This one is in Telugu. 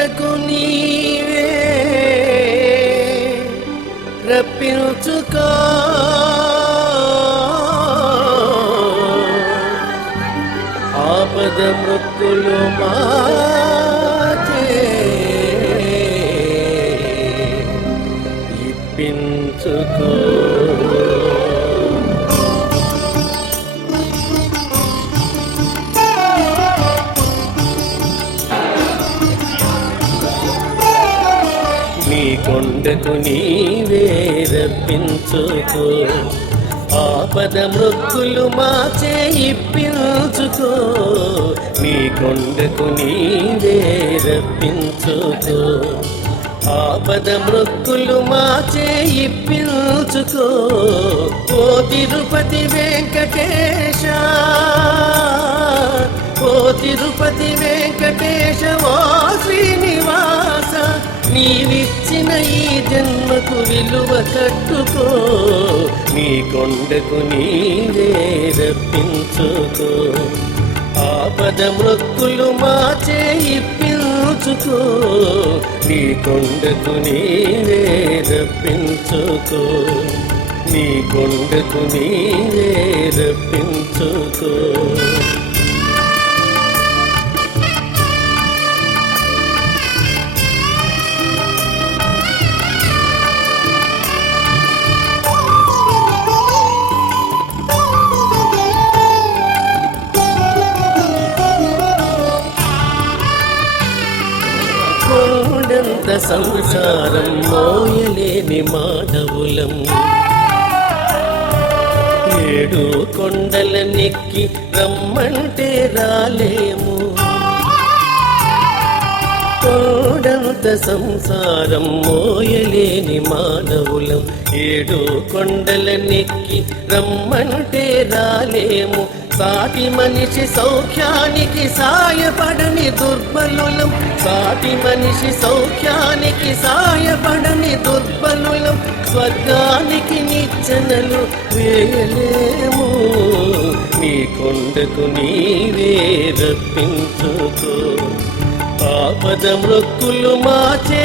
కొండకు నీవే రప్పించుకో ఆపద మృక్కులు మాచే ఇప్పించుకో నీ కొండకు నీవే రప్పించుకో ఆపద మృక్కులు మాచే ఇప్పించుకో నీ కొండకు నీవే రప్పించుకో ఆపద మృక్కులు మాచే ఇప్పించుకో ఓ తిరుపతి వెంకటేశ ఓ తిరుపతి వెంకటేశ ఓ శ్రీనివాస నీవిచ్చిన ఈ జన్మకు విలువ కట్టుకో నీ కొండకు నీవే రప్పించుకో ఆపద మృక్కులు మాచే ఇప్పించుకో నీ కొండకు నీవే రప్పించుకో నీ కొండకు నీవే రప్పించుకో కొండంత సంసారం మోయలేని మానవులం ఏడు కొండల నెక్కి రమ్మంటే రాలేము కొండంత సంసారం మోయలేని మానవులం ఏడు కొండల నెక్కి రమ్మంటే రాలేము సాటి మనిషి సౌఖ్యానికి సాయపడని దుర్బలులం సాటి మనిషి సౌఖ్యానికి సాయపడని దుర్బలులం స్వర్గానికి నిచ్చెనలు వేయలేము నీ కొండకు నీవే రప్పించుకో ఆపద మృక్కులు మాచే